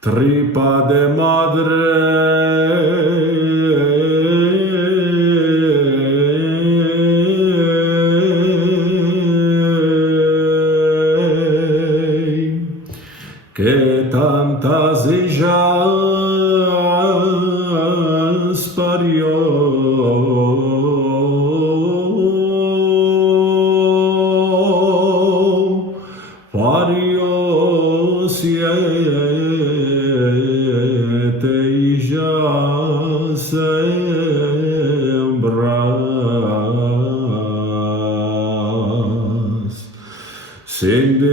Tripa de madre che tantas ellas parió siete ellas hembras, siendo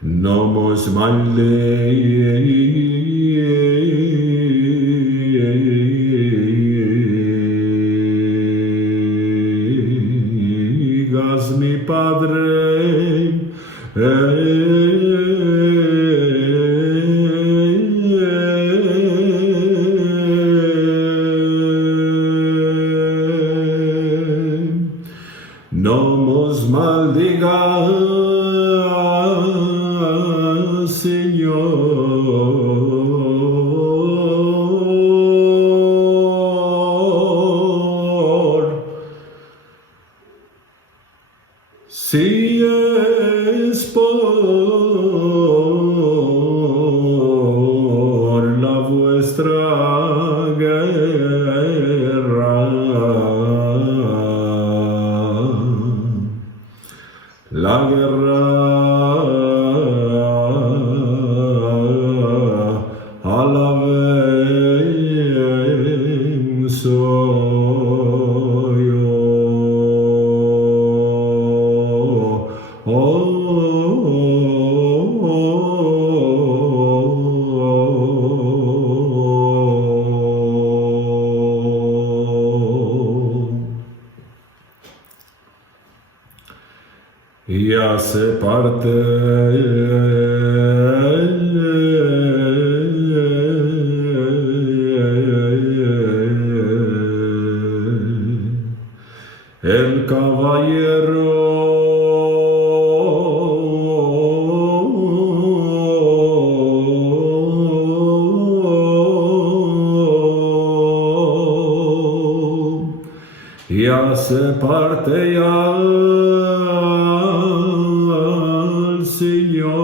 nomos maldigas mi Padre, nomos maldigas, Señor, si es por la vuestra guerra, la guerra a la venzo yo. Y hace parte el caballero y hace parte ya al Señor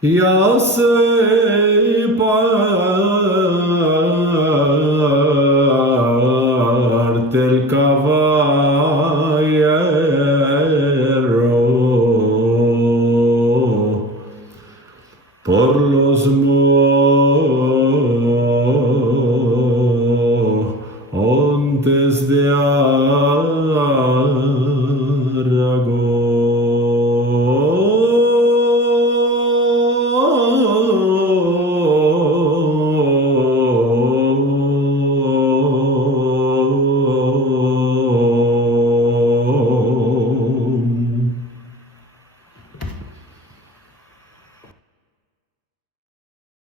y hace parte